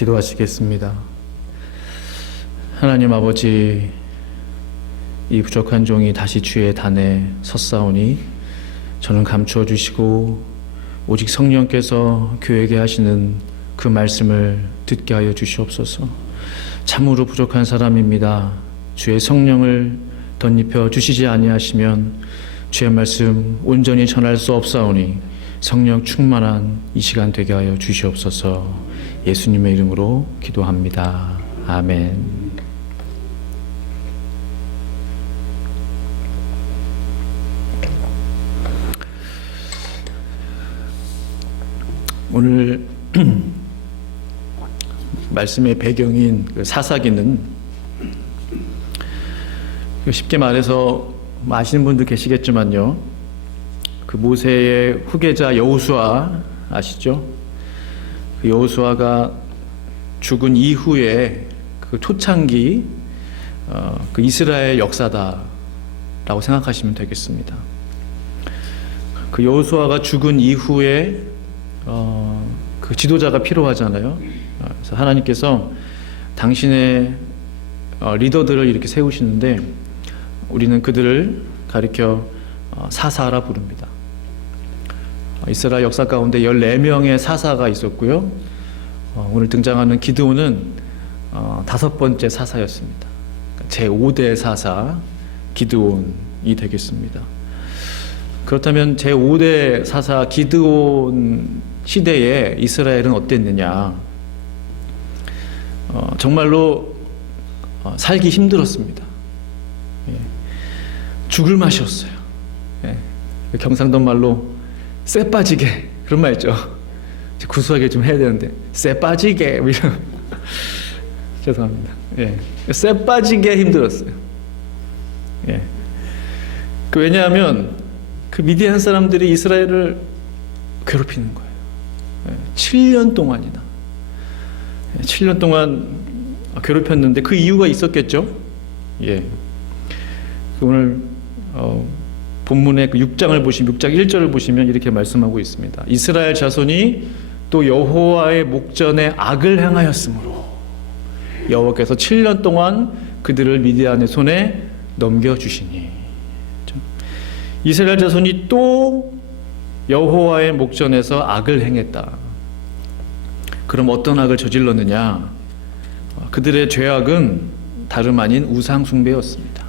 기도하시겠습니다. 하나님 아버지, 이 부족한 종이 다시 주의 단에 섰사오니 저는 감추어 주시고 오직 성령께서 교회에게 하시는 그 말씀을 듣게 하여 주시옵소서. 참으로 부족한 사람입니다. 주의 성령을 덧입혀 주시지 아니하시면 주의 말씀 온전히 전할 수 없사오니 성령 충만한 이 시간 되게 하여 주시옵소서. 예수님의 이름으로 기도합니다. 아멘. 오늘 말씀의 배경인 사사기는 쉽게 말해서 아시는 분도 계시겠지만요, 그 모세의 후계자 여호수아 아시죠? 그 여호수아가 죽은 이후에 그 초창기 그 이스라엘 역사다라고 생각하시면 되겠습니다. 그 여호수아가 죽은 이후에 그 지도자가 필요하잖아요. 그래서 하나님께서 당신의 리더들을 이렇게 세우시는데 우리는 그들을 가리켜 사사라 부릅니다. 이스라엘 역사 가운데 14명의 사사가 있었고요. 오늘 등장하는 기드온은 5번째 사사였습니다. 제5대 사사 기드온이 되겠습니다. 그렇다면 제5대 사사 기드온 시대에 이스라엘은 어땠느냐? 정말로 살기 힘들었습니다. 죽을 맛이었어요. 경상도 말로 쎄 빠지게, 그런 말 있죠. 구수하게 좀 해야 되는데 쎄 빠지게 이런 죄송합니다. 쎄 빠지게 힘들었어요. 왜냐하면 그 미디안 사람들이 이스라엘을 괴롭히는 거예요. 7년 동안이나 7년 동안 괴롭혔는데 그 이유가 있었겠죠. 오늘 본문의 그 6장을 보시면 6장 1절을 보시면 이렇게 말씀하고 있습니다. 이스라엘 자손이 또 여호와의 목전에 악을 행하였으므로 여호와께서 7년 동안 그들을 미디안의 손에 넘겨주시니. 이스라엘 자손이 또 여호와의 목전에서 악을 행했다. 그럼 어떤 악을 저질렀느냐? 그들의 죄악은 다름 아닌 우상 숭배였습니다.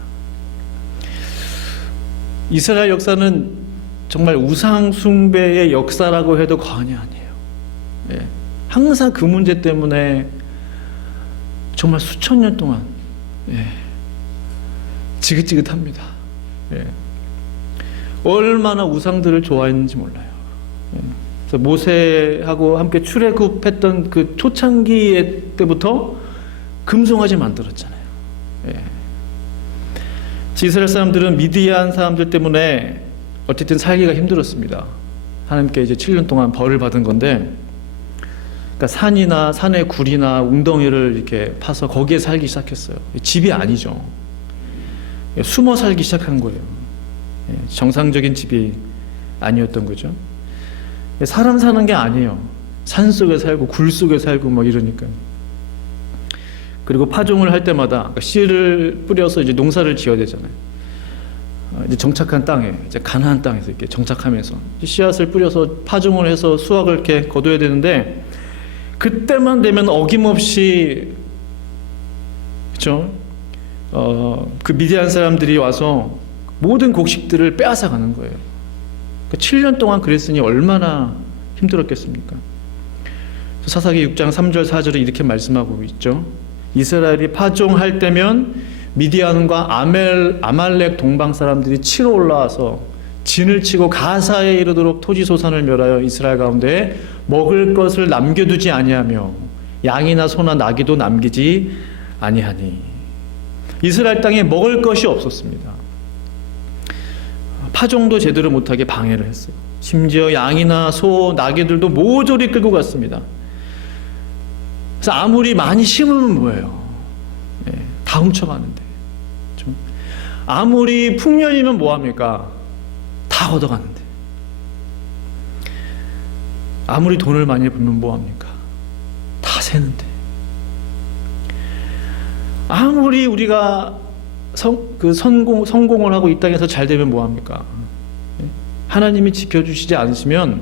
이스라엘 역사는 정말 우상 숭배의 역사라고 해도 과언이 아니에요. 항상 그 문제 때문에 정말 수천 년 동안 지긋지긋합니다. 얼마나 우상들을 좋아했는지 몰라요. 그래서 모세하고 함께 출애굽했던 그 초창기 때부터 금송아지 만들었잖아요. 이스라엘 사람들은 미디안 사람들 때문에 어쨌든 살기가 힘들었습니다. 하나님께 이제 7년 동안 벌을 받은 건데, 그러니까 산이나 산의 굴이나 웅덩이를 이렇게 파서 거기에 살기 시작했어요. 집이 아니죠. 숨어 살기 시작한 거예요. 정상적인 집이 아니었던 거죠. 사람 사는 게 아니에요. 산 속에 살고 굴 속에 살고 뭐 이러니까. 그리고 파종을 할 때마다 씨를 뿌려서 이제 농사를 지어야 되잖아요. 이제 정착한 땅에, 이제 가나안 땅에서 이렇게 정착하면서 씨앗을 뿌려서 파종을 해서 수확을 이렇게 거둬야 되는데, 그때만 되면 어김없이 그렇죠? 그 미디안 사람들이 와서 모든 곡식들을 빼앗아 가는 거예요. 7년 동안 그랬으니 얼마나 힘들었겠습니까? 사사기 6장 3절 4절에 이렇게 말씀하고 있죠. 이스라엘이 파종할 때면 미디안과 아말렉 동방 사람들이 치러 올라와서 진을 치고 가사에 이르도록 토지소산을 멸하여 이스라엘 가운데 먹을 것을 남겨두지 아니하며 양이나 소나 나귀도 남기지 아니하니. 이스라엘 땅에 먹을 것이 없었습니다. 파종도 제대로 못하게 방해를 했어요. 심지어 양이나 소, 나귀들도 모조리 끌고 갔습니다. 그래서 아무리 많이 심으면 뭐예요? 다 훔쳐가는데. 아무리 풍년이면 뭐합니까? 다 걷어가는데. 아무리 돈을 많이 벌면 뭐합니까? 다 새는데. 아무리 우리가 성공을 하고 이 땅에서 잘 되면 뭐합니까? 하나님이 지켜주시지 않으시면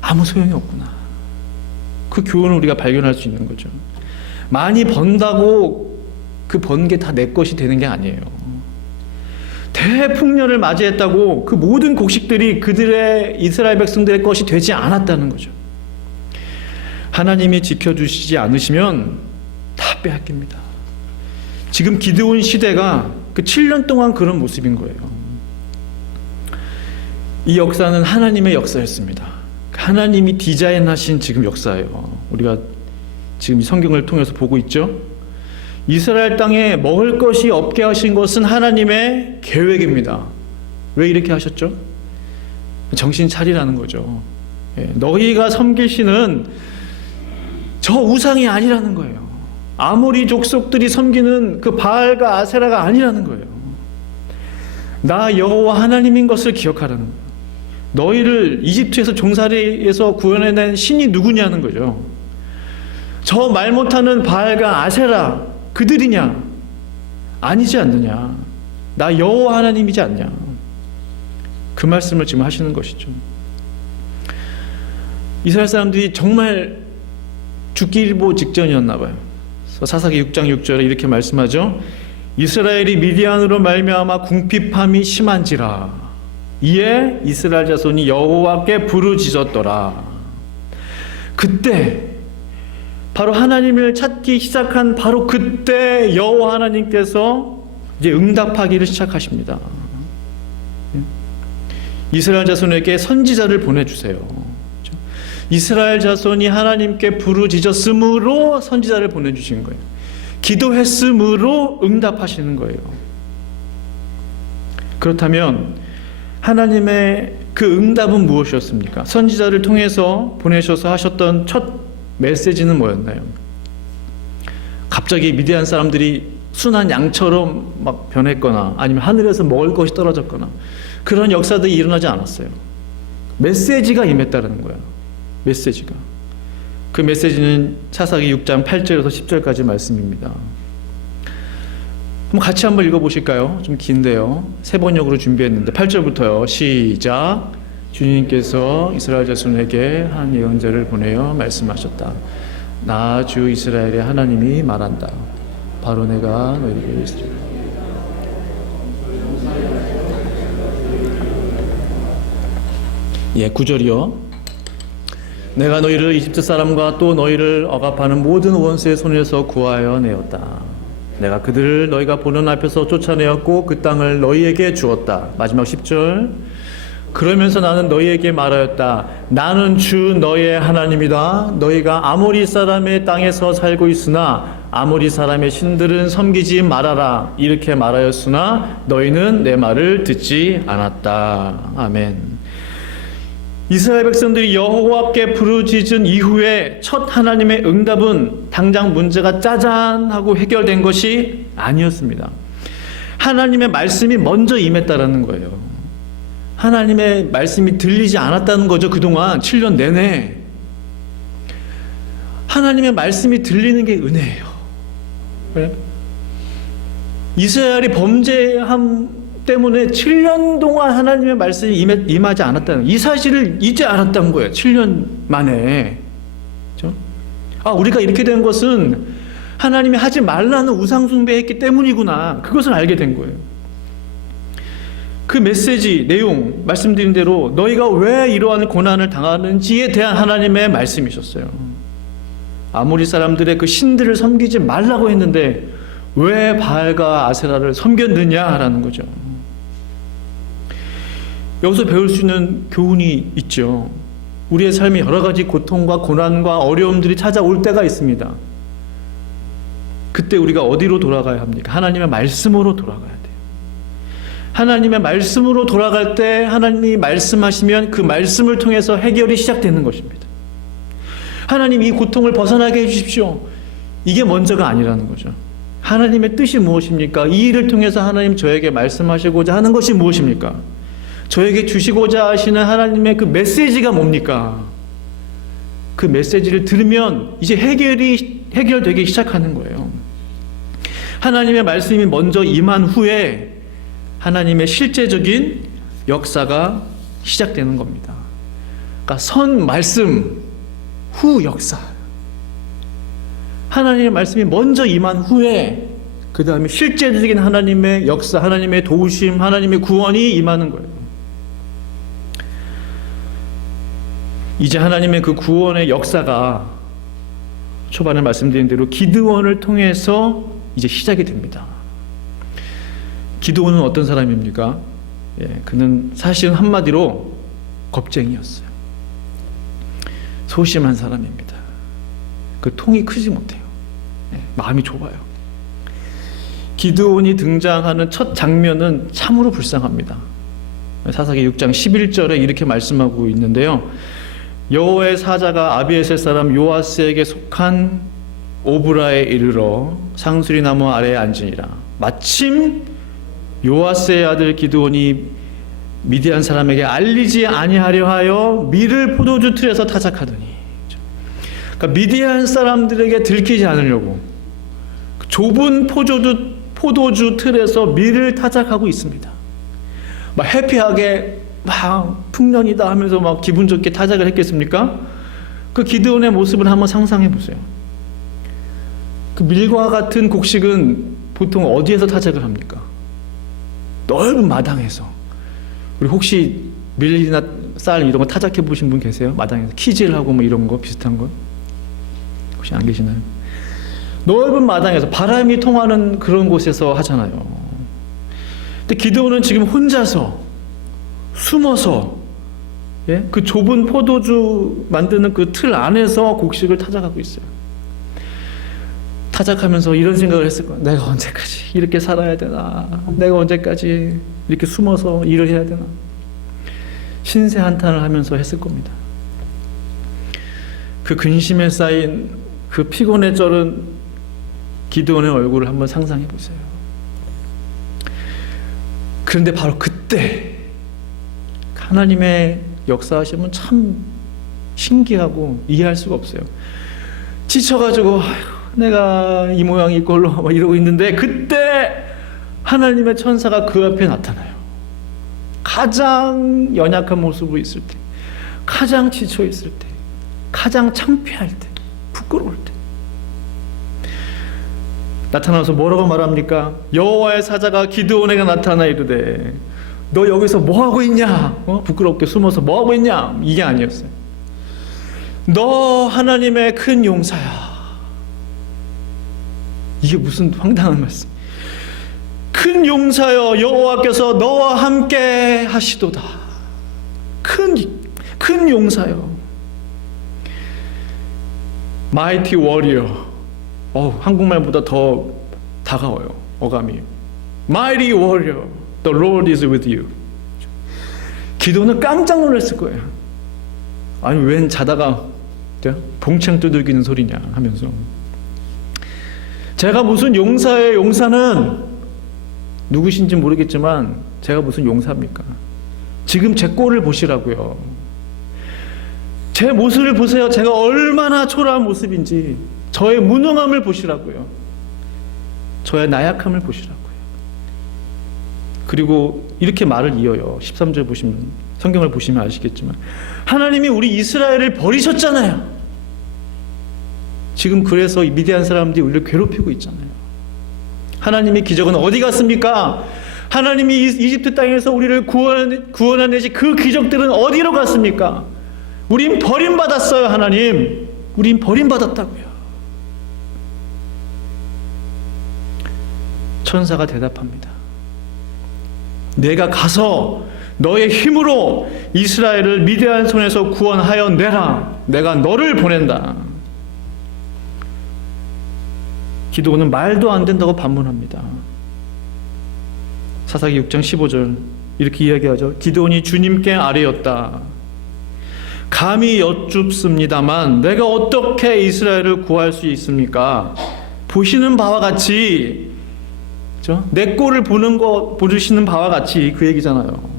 아무 소용이 없구나. 그 교훈을 우리가 발견할 수 있는 거죠. 많이 번다고 그 번 게 다 내 것이 되는 게 아니에요. 대풍년을 맞이했다고 그 모든 곡식들이 그들의 이스라엘 백성들의 것이 되지 않았다는 거죠. 하나님이 지켜주시지 않으시면 다 빼앗깁니다. 지금 기드온 시대가 그 7년 동안 그런 모습인 거예요. 이 역사는 하나님의 역사였습니다. 하나님이 디자인하신 지금 역사예요. 우리가 지금 이 성경을 통해서 보고 있죠. 이스라엘 땅에 먹을 것이 없게 하신 것은 하나님의 계획입니다. 왜 이렇게 하셨죠? 정신 차리라는 거죠. 너희가 섬길 신은 저 우상이 아니라는 거예요. 아모리 족속들이 섬기는 그 바알과 아세라가 아니라는 거예요. 나 여호와 하나님인 것을 기억하라는 거예요. 너희를 이집트에서 종살이에서 구원해낸 신이 누구냐는 거죠. 저 말 못하는 바알과 아세라 그들이냐? 아니지 않느냐? 나 여호와 하나님이지 않냐? 그 말씀을 지금 하시는 것이죠. 이스라엘 사람들이 정말 죽기 일보 직전이었나 봐요. 사사기 6장 6절에 이렇게 말씀하죠. 이스라엘이 미디안으로 말미암아 궁핍함이 심한지라 이에 이스라엘 자손이 여호와께 부르짖었더라. 그때 바로 하나님을 찾기 시작한 바로 그때 여호와 하나님께서 이제 응답하기를 시작하십니다. 이스라엘 자손에게 선지자를 보내주세요. 이스라엘 자손이 하나님께 부르짖었으므로 선지자를 보내주신 거예요. 기도했으므로 응답하시는 거예요. 그렇다면 하나님의 그 응답은 무엇이었습니까? 선지자를 통해서 보내셔서 하셨던 첫 메시지는 뭐였나요? 갑자기 미디안 사람들이 순한 양처럼 막 변했거나 아니면 하늘에서 먹을 것이 떨어졌거나 그런 역사들이 일어나지 않았어요. 메시지가 임했다는 거예요. 메시지가. 그 메시지는 사사기 6장 8절에서 10절까지 말씀입니다. 한번 같이 한번 읽어보실까요? 좀 긴데요. 세 번역으로 준비했는데 8절부터요. 시작. 주님께서 이스라엘 자손에게 한 예언자를 보내어 말씀하셨다. 나 주 이스라엘의 하나님이 말한다. 바로 내가 너희를 이스라엘. 예, 9절이요. 내가 너희를 이집트 사람과 또 너희를 억압하는 모든 원수의 손에서 구하여 내었다. 내가 그들을 너희가 보는 앞에서 쫓아내었고 그 땅을 너희에게 주었다. 마지막 10절. 그러면서 나는 너희에게 말하였다. 나는 주 너희의 하나님이다. 너희가 아모리 사람의 땅에서 살고 있으나 아모리 사람의 신들은 섬기지 말아라. 이렇게 말하였으나 너희는 내 말을 듣지 않았다. 아멘. 이스라엘 백성들이 여호와께 부르짖은 이후에 첫 하나님의 응답은 당장 문제가 짜잔 하고 해결된 것이 아니었습니다. 하나님의 말씀이 먼저 임했다라는 거예요. 하나님의 말씀이 들리지 않았다는 거죠. 그동안 7년 내내 하나님의 말씀이 들리는 게 은혜예요. 왜? 이스라엘이 범죄함 때문에 7년 동안 하나님의 말씀이 임하지 않았다는 이 사실을 이제 알았던 거예요. 7년 만에. 그렇죠? 아, 우리가 이렇게 된 것은 하나님이 하지 말라는 우상 숭배했기 때문이구나. 그것을 알게 된 거예요. 그 메시지 내용 말씀드린 대로 너희가 왜 이러한 고난을 당하는지에 대한 하나님의 말씀이셨어요. 아모리 사람들의 그 신들을 섬기지 말라고 했는데 왜 바알과 아세라를 섬겼느냐라는 거죠. 여기서 배울 수 있는 교훈이 있죠. 우리의 삶에 여러 가지 고통과 고난과 어려움들이 찾아올 때가 있습니다. 그때 우리가 어디로 돌아가야 합니까? 하나님의 말씀으로 돌아가야 돼요. 하나님의 말씀으로 돌아갈 때 하나님이 말씀하시면 그 말씀을 통해서 해결이 시작되는 것입니다. 하나님 이 고통을 벗어나게 해주십시오. 이게 먼저가 아니라는 거죠. 하나님의 뜻이 무엇입니까? 이 일을 통해서 하나님 저에게 말씀하시고자 하는 것이 무엇입니까? 저에게 주시고자 하시는 하나님의 그 메시지가 뭡니까? 그 메시지를 들으면 이제 해결되기 시작하는 거예요. 하나님의 말씀이 먼저 임한 후에 하나님의 실제적인 역사가 시작되는 겁니다. 그러니까 선 말씀 후 역사. 하나님의 말씀이 먼저 임한 후에 그 다음에 실제적인 하나님의 역사, 하나님의 도우심, 하나님의 구원이 임하는 거예요. 이제 하나님의 그 구원의 역사가 초반에 말씀드린 대로 기드온을 통해서 이제 시작이 됩니다. 기드온은 어떤 사람입니까? 그는 사실은 한마디로 겁쟁이였어요. 소심한 사람입니다. 그 통이 크지 못해요. 마음이 좁아요. 기드온이 등장하는 첫 장면은 참으로 불쌍합니다. 사사기 6장 11절에 이렇게 말씀하고 있는데요. 여호와의 사자가 아비에셀 사람 요아스에게 속한 오브라에 이르러 상수리 나무 아래에 앉으니라. 마침 요아스의 아들 기드온이 미디안 사람에게 알리지 아니하려 하여 밀을 포도주 틀에서 타작하더니, 그러니까 미디안 사람들에게 들키지 않으려고 좁은 포도주 틀에서 밀을 타작하고 있습니다. 막 해피하게 막 풍년이다 하면서 막 기분 좋게 타작을 했겠습니까? 그 기드온의 모습을 한번 상상해 보세요. 그 밀과 같은 곡식은 보통 어디에서 타작을 합니까? 넓은 마당에서. 우리 혹시 밀이나 쌀 이런 거 타작해 보신 분 계세요? 마당에서 키질하고 뭐 이런 거 비슷한 거 혹시 안 계시나요? 넓은 마당에서 바람이 통하는 그런 곳에서 하잖아요. 근데 기드온은 지금 혼자서 숨어서 그 좁은 포도주 만드는 그 틀 안에서 곡식을 타작하고 있어요. 타작하면서 이런 생각을 했을 거예요. 내가 언제까지 이렇게 살아야 되나? 내가 언제까지 이렇게 숨어서 일을 해야 되나? 신세 한탄을 하면서 했을 겁니다. 그 근심에 쌓인 그 피곤에 쩔은 기드온의 얼굴을 한번 상상해 보세요. 그런데 바로 그때 하나님의 역사하시면 참 신기하고 이해할 수가 없어요. 지쳐가지고 내가 이 모양 이 꼴로 막 이러고 있는데 그때 하나님의 천사가 그 앞에 나타나요. 가장 연약한 모습으로 있을 때, 가장 지쳐 있을 때, 가장 창피할 때, 부끄러울 때 나타나서 뭐라고 말합니까? 여호와의 사자가 기드온에게 나타나 이르되 너 여기서 뭐 하고 있냐? 부끄럽게 숨어서 뭐 하고 있냐? 이게 아니었어요. 너 하나님의 큰 용사야. 이게 무슨 황당한 말씀. 큰 용사여 여호와께서 너와 함께 하시도다. 큰 용사여. Mighty warrior. 한국말보다 더 다가와요. 어감이. Mighty warrior. The Lord is with you. 기도는 깜짝 놀랐을 거예요. 아니 웬 자다가 봉창 두들기는 소리냐 하면서. 제가 무슨 용사의 용사는 누구신지 모르겠지만 제가 무슨 용사입니까? 지금 제 꼴을 보시라고요. 제 모습을 보세요. 제가 얼마나 초라한 모습인지 저의 무능함을 보시라고요. 저의 나약함을 보시라고요. 그리고 이렇게 말을 이어요. 13절 보시면, 성경을 보시면 아시겠지만 하나님이 우리 이스라엘을 버리셨잖아요. 지금 그래서 이 미디안 사람들이 우리를 괴롭히고 있잖아요. 하나님의 기적은 어디 갔습니까? 하나님이 이집트 땅에서 우리를 구원하내신 그 기적들은 어디로 갔습니까? 우린 버림받았어요. 하나님, 우린 버림받았다고요. 천사가 대답합니다. 내가 가서 너의 힘으로 이스라엘을 미디안 손에서 구원하여 내라. 내가 너를 보낸다. 기드온은 말도 안 된다고 반문합니다. 사사기 6장 15절 이렇게 이야기하죠. 기드온이 주님께 아뢰었다. 감히 여쭙습니다만 내가 어떻게 이스라엘을 구할 수 있습니까? 보시는 바와 같이, 그렇죠? 내 꼴을 보시는 바와 같이 그 얘기잖아요.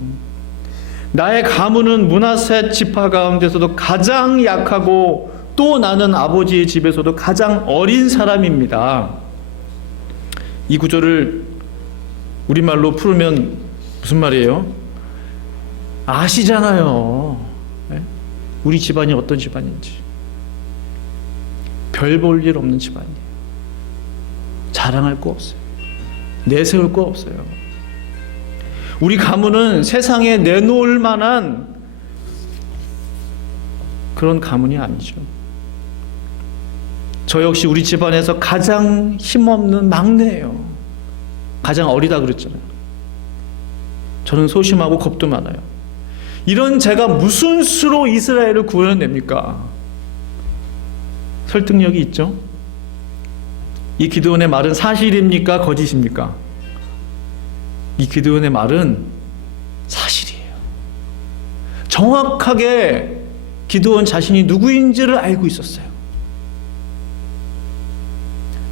나의 가문은 므낫세 지파 가운데서도 가장 약하고 또 나는 아버지의 집에서도 가장 어린 사람입니다. 이 구절을 우리말로 풀으면 무슨 말이에요? 아시잖아요. 네? 우리 집안이 어떤 집안인지. 별 볼 일 없는 집안이에요. 자랑할 거 없어요. 내세울 거 없어요. 우리 가문은 세상에 내놓을 만한 그런 가문이 아니죠. 저 역시 우리 집안에서 가장 힘없는 막내예요. 가장 어리다 그랬잖아요. 저는 소심하고 겁도 많아요. 이런 제가 무슨 수로 이스라엘을 구원해냅니까? 설득력이 있죠? 이 기드온의 말은 사실입니까? 거짓입니까? 이 기드온의 말은 사실이에요. 정확하게 기드온 자신이 누구인지를 알고 있었어요.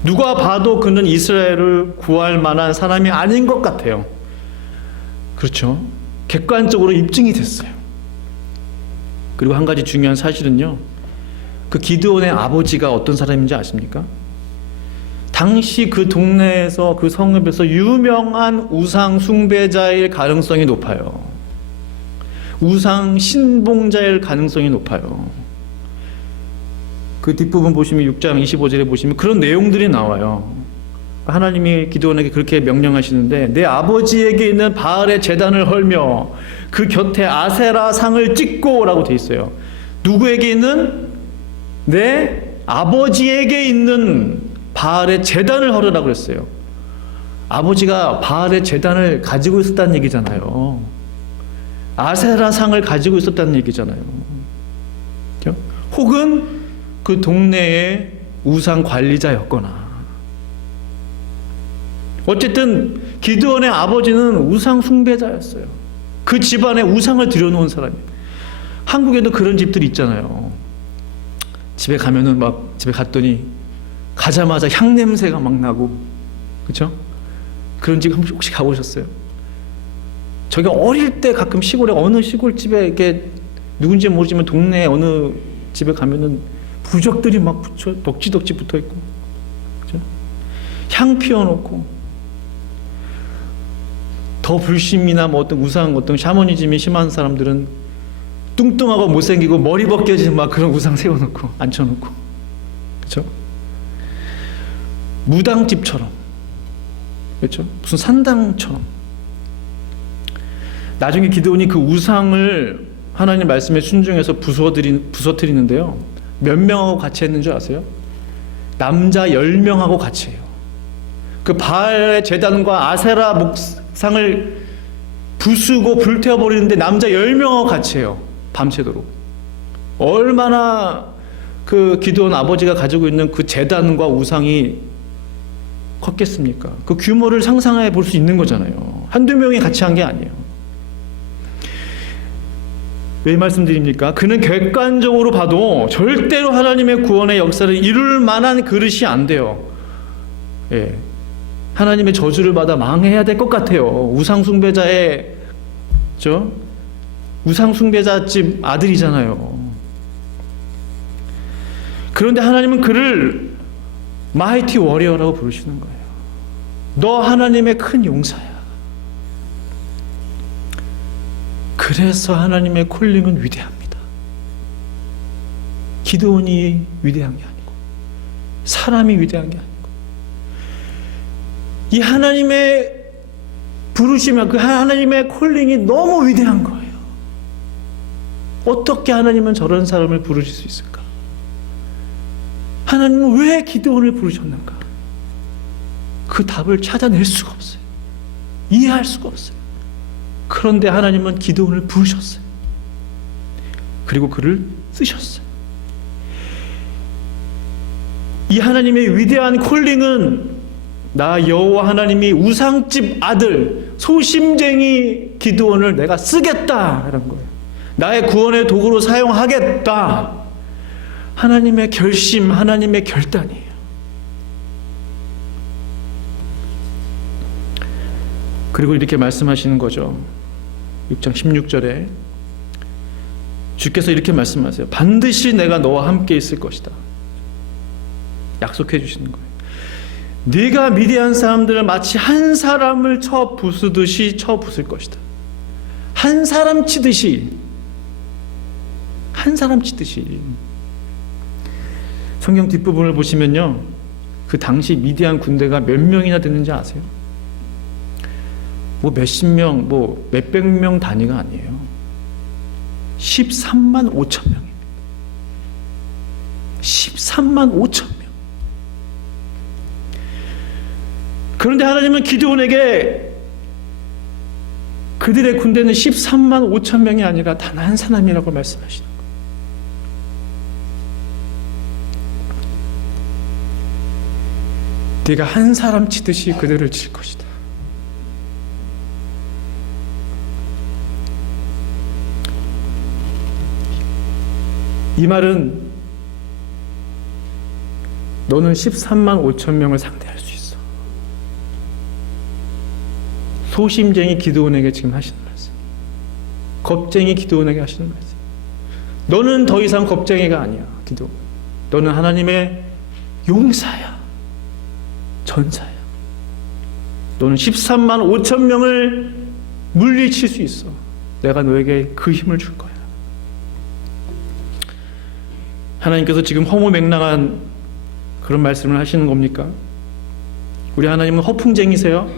누가 봐도 그는 이스라엘을 구할 만한 사람이 아닌 것 같아요. 그렇죠? 객관적으로 입증이 됐어요. 그리고 한 가지 중요한 사실은요, 그 기드온의 아버지가 어떤 사람인지 아십니까? 당시 그 동네에서, 그 성읍에서 유명한 우상 숭배자일 가능성이 높아요. 우상 신봉자일 가능성이 높아요. 그 뒷부분 보시면 6장 25절에 보시면 그런 내용들이 나와요. 하나님이 기드온에게 그렇게 명령하시는데, 내 아버지에게 있는 바알의 제단을 헐며 그 곁에 아세라 상을 찍고 라고 돼 있어요. 누구에게 있는? 내 아버지에게 있는 바알의 제단을 헐으라고 그랬어요. 아버지가 바알의 제단을 가지고 있었다는 얘기잖아요. 아세라 상을 가지고 있었다는 얘기잖아요. 혹은 그 동네의 우상 관리자였거나, 어쨌든 기드온의 아버지는 우상 숭배자였어요. 그 집안에 우상을 들여놓은 사람이에요. 한국에도 그런 집들이 있잖아요. 집에 가면은 막, 집에 갔더니 가자마자 향 냄새가 막 나고, 그렇죠? 그런 집 혹시 가보셨어요? 저기 어릴 때 가끔 시골에 어느 시골집에 이렇게 누군지 모르지만 동네 어느 집에 가면은 부적들이 막 붙여 덕지덕지 붙어 있고, 그렇죠? 향 피워놓고. 더 불신이나 뭐 어떤 우상, 어떤 샤머니즘이 심한 사람들은 뚱뚱하고 못생기고 머리 벗겨진 막 그런 우상 세워놓고 앉혀놓고, 그렇죠? 무당집처럼, 그렇죠? 무슨 산당처럼. 나중에 기드온이 그 우상을 하나님 말씀에 순종해서 부서뜨리는데요, 몇 명하고 같이 했는 줄 아세요? 남자 10명하고 같이 해요. 그 바알의 제단과 아세라 목상을 부수고 불태워버리는데 남자 10명하고 같이 해요. 밤새도록. 얼마나 그 기드온 아버지가 가지고 있는 그 제단과 우상이 컸겠습니까? 그 규모를 상상해 볼 수 있는 거잖아요. 한두 명이 같이 한 게 아니에요. 왜 말씀드립니까? 그는 객관적으로 봐도 절대로 하나님의 구원의 역사를 이룰 만한 그릇이 안 돼요. 예. 하나님의 저주를 받아 망해야 될 것 같아요. 우상숭배자의, 우상숭배자집 아들이잖아요. 그런데 하나님은 그를 마이티 워리어라고 부르시는 거예요. 너 하나님의 큰 용사야. 그래서 하나님의 콜링은 위대합니다. 기드온이 위대한 게 아니고, 사람이 위대한 게 아니고, 이 하나님의 부르시면 그 하나님의 콜링이 너무 위대한 거예요. 어떻게 하나님은 저런 사람을 부르실 수 있을까? 하나님은 왜 기드온을 부르셨는가? 그 답을 찾아낼 수가 없어요. 이해할 수가 없어요. 그런데 하나님은 기드온을 부르셨어요. 그리고 그를 쓰셨어요. 이 하나님의 위대한 콜링은 나 여호와 하나님이 우상집 아들 소심쟁이 기드온을 내가 쓰겠다 이런 거예요. 나의 구원의 도구로 사용하겠다. 하나님의 결심, 하나님의 결단이에요. 그리고 이렇게 말씀하시는 거죠. 6장 16절에 주께서 이렇게 말씀하세요. 반드시 내가 너와 함께 있을 것이다. 약속해 주시는 거예요. 네가 미디안 사람들을 마치 한 사람을 쳐 부수듯이 쳐 부술 것이다. 한 사람 치듯이. 한 사람 치듯이. 성경 뒷부분을 보시면요, 그 당시 미디안 군대가 몇 명이나 됐는지 아세요? 뭐 몇십 명, 뭐 몇백 명 단위가 아니에요. 13만 5천 명입니다. 13만 5천 명. 그런데 하나님은 기드온에게 그들의 군대는 13만 5천 명이 아니라 단 한 사람이라고 말씀하시는 거예요. 네가 한 사람 치듯이 그들을 칠 것이다. 이 말은 너는 13만 5천 명을 상대할 수 있어. 소심쟁이 기드온에게 지금 하시는 말씀. 겁쟁이 기드온에게 하시는 말씀. 너는 더 이상 겁쟁이가 아니야, 기드온. 너는 하나님의 용사야. 전사야. 너는 13만 5천 명을 물리칠 수 있어. 내가 너에게 그 힘을 줄 거야. 하나님께서 지금 허무맹랑한 그런 말씀을 하시는 겁니까? 우리 하나님은 허풍쟁이세요?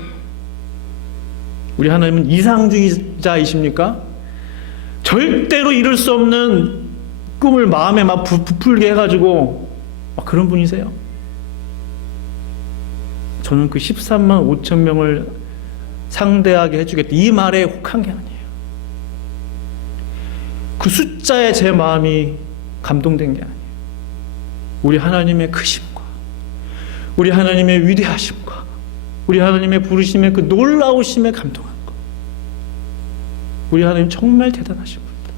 우리 하나님은 이상주의자이십니까? 절대로 이룰 수 없는 꿈을 마음에 막 부풀게 해가지고 막 그런 분이세요? 저는 그 13만 5천 명을 상대하게 해주겠다, 이 말에 혹한 게 아니에요. 그 숫자에 제 마음이 감동된 게 아니에요. 우리 하나님의 크심과 우리 하나님의 위대하심과 우리 하나님의 부르심의 그 놀라우심에 감동한 것. 우리 하나님 정말 대단하신 분이다.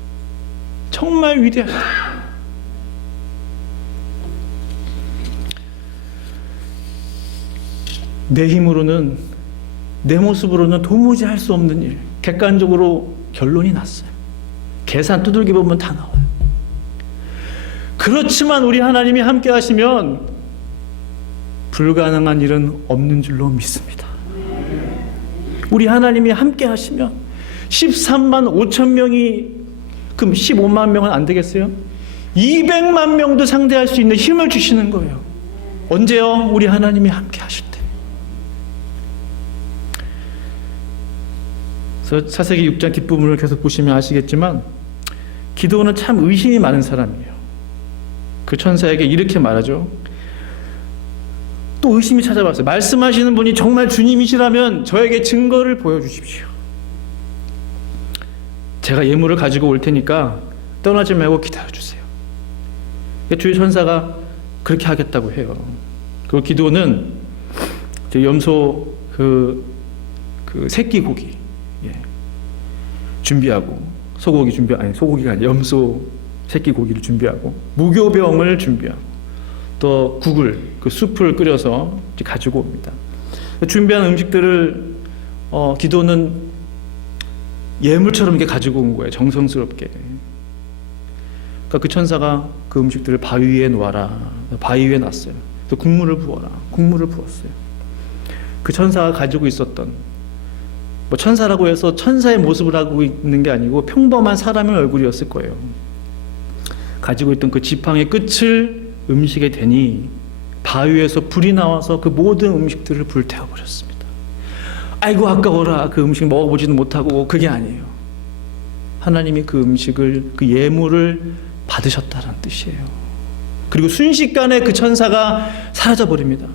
정말 위대하다. 내 힘으로는, 내 모습으로는 도무지 할 수 없는 일, 객관적으로 결론이 났어요. 계산 두들겨 보면 다 나와요. 그렇지만 우리 하나님이 함께 하시면 불가능한 일은 없는 줄로 믿습니다. 우리 하나님이 함께 하시면 13만 5천 명이, 그럼 15만 명은 안 되겠어요? 200만 명도 상대할 수 있는 힘을 주시는 거예요. 언제요? 우리 하나님이 함께 하실 때. 그래서 차세기 6장 뒷부분을 계속 보시면 아시겠지만 기드온은 참 의심이 많은 사람이에요. 그 천사에게 이렇게 말하죠. 또 의심이 찾아왔어요. 말씀하시는 분이 정말 주님이시라면 저에게 증거를 보여주십시오. 제가 예물을 가지고 올 테니까 떠나지 말고 기다려주세요. 주의 천사가 그렇게 하겠다고 해요. 그리고 기드온은 염소 그 새끼 고기 준비하고, 소고기가 아니라 염소 새끼 고기를 준비하고, 무교병을 준비하고, 또 국을, 그 숲을 끓여서 가지고 옵니다. 준비한 음식들을 기드온은 예물처럼 이렇게 가지고 온 거예요. 정성스럽게. 그러니까 그 천사가 그 음식들을 바위 위에 놓아라. 바위 위에 놨어요. 또 국물을 부어라. 국물을 부었어요. 그 천사가 가지고 있었던, 뭐 천사라고 해서 천사의 모습을 하고 있는 게 아니고 평범한 사람의 얼굴이었을 거예요. 가지고 있던 그 지팡이의 끝을 음식에 대니 바위에서 불이 나와서 그 모든 음식들을 불태워버렸습니다. 아이고 아까워라. 그 음식 먹어보지도 못하고. 그게 아니에요. 하나님이 그 음식을, 그 예물을 받으셨다는 뜻이에요. 그리고 순식간에 그 천사가 사라져버립니다.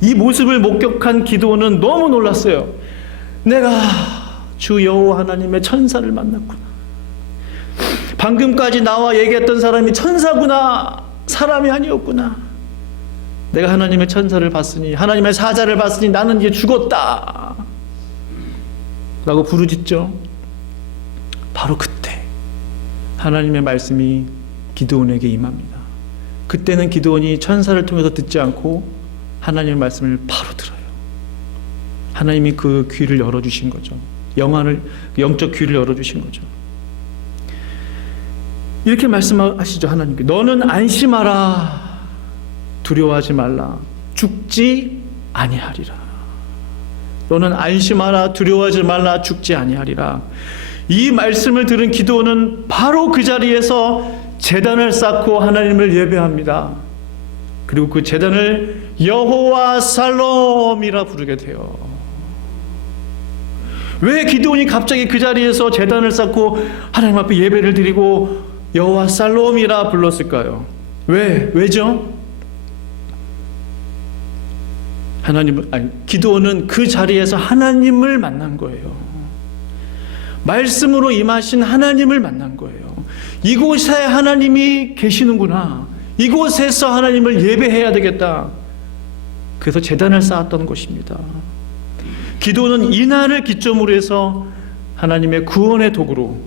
이 모습을 목격한 기드온은 너무 놀랐어요. 내가 주 여호와 하나님의 천사를 만났구나. 방금까지 나와 얘기했던 사람이 천사구나. 사람이 아니었구나. 내가 하나님의 천사를 봤으니, 하나님의 사자를 봤으니 나는 이제 죽었다 라고 부르짖죠. 바로 그때 하나님의 말씀이 기드온에게 임합니다. 그때는 기드온이 천사를 통해서 듣지 않고 하나님의 말씀을 바로 들어요. 하나님이 그 귀를 열어주신 거죠. 영적 귀를 열어주신 거죠. 이렇게 말씀하시죠. 하나님께. 너는 안심하라. 두려워하지 말라. 죽지 아니하리라. 너는 안심하라, 두려워하지 말라, 죽지 아니하리라. 이 말씀을 들은 기드온은 바로 그 자리에서 제단을 쌓고 하나님을 예배합니다. 그리고 그 제단을 여호와 살롬이라 부르게 돼요. 왜 기드온이 갑자기 그 자리에서 제단을 쌓고 하나님 앞에 예배를 드리고 여호와 살롬이라 불렀을까요? 왜죠? 기드온은 그 자리에서 하나님을 만난 거예요. 말씀으로 임하신 하나님을 만난 거예요. 이곳에 하나님이 계시는구나. 이곳에서 하나님을 예배해야 되겠다. 그래서 제단을 쌓았던 것입니다. 기도는 이날을 기점으로 해서 하나님의 구원의 도구로,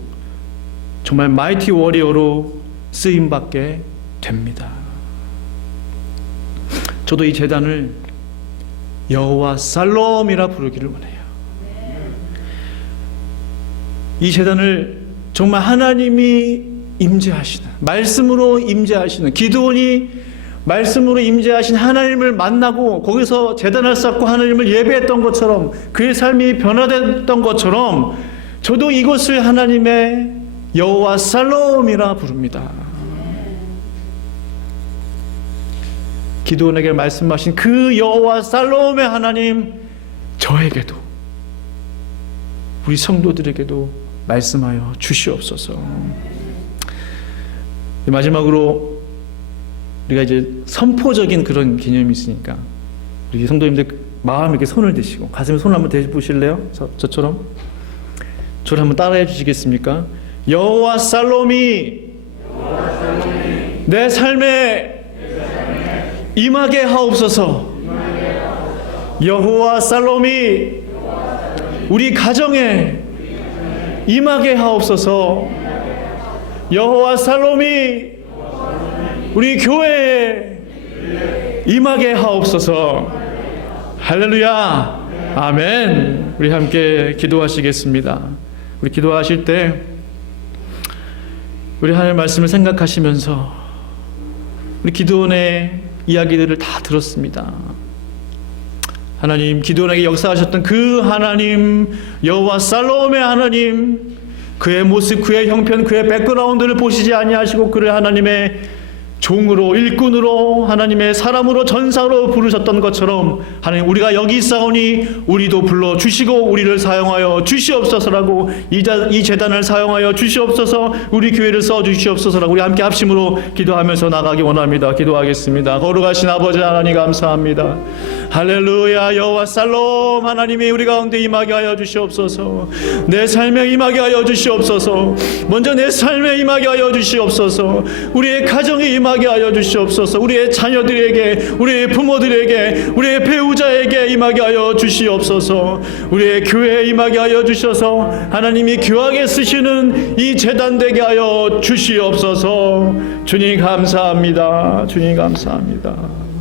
정말 마이티 워리어로 쓰임받게 됩니다. 저도 이 제단을 여호와 살롬이라 부르기를 원해요. 이 제단을 정말 하나님이 임재하시는, 말씀으로 임재하시는, 기드온이 말씀으로 임재하신 하나님을 만나고 거기서 제단을 쌓고 하나님을 예배했던 것처럼, 그의 삶이 변화됐던 것처럼 저도 이곳을 하나님의 여호와 살롬이라 부릅니다. 기드온에게 말씀하신 그 여호와 살롬의 하나님, 저에게도, 우리 성도들에게도 말씀하여 주시옵소서. 마지막으로 우리가 이제 선포적인 그런 개념이 있으니까 우리 성도님들 마음에 이렇게 손을 대시고 가슴에 손을 한번 대보실래요? 저처럼? 저를 한번 따라해 주시겠습니까? 여호와 살롬이 내 삶에 임하게 하옵소서. 여호와 살롬이 우리 가정에 임하게 하옵소서. 여호와 살롬이 우리 교회에 임하게 하옵소서. 할렐루야. 아멘. 우리 함께 기도하시겠습니다. 우리 기도하실 때 우리 하나님의 말씀을 생각하시면서 우리 기드온의 이야기들을 다 들었습니다. 하나님, 기드온에게 역사하셨던 그 하나님, 여호와 살롬의 하나님, 그의 모습, 그의 형편, 그의 백그라운드를 보시지 아니하시고 그를 하나님의 종으로, 일꾼으로, 하나님의 사람으로, 전사로 부르셨던 것처럼 하나님, 우리가 여기 있사오니 우리도 불러주시고 우리를 사용하여 주시옵소서라고, 이 제단을 사용하여 주시옵소서, 우리 교회를 써주시옵소서라고 우리 함께 합심으로 기도하면서 나가기 원합니다. 기도하겠습니다. 거룩하신 아버지 하나님 감사합니다. 할렐루야. 여호와 살롬 하나님이 우리 가운데 임하게 하여 주시옵소서. 내 삶에 임하게 하여 주시옵소서. 먼저 내 삶에 임하게 하여 주시옵소서. 우리의 가정에 임하게 하여 주시옵소서. 우리의 자녀들에게, 우리의 부모들에게, 우리의 배우자에게 임하게 하여 주시옵소서. 우리의 교회에 임하게 하여 주셔서 하나님이 귀하게 쓰시는 이 제단 되게 하여 주시옵소서. 주님 감사합니다. 주님 감사합니다.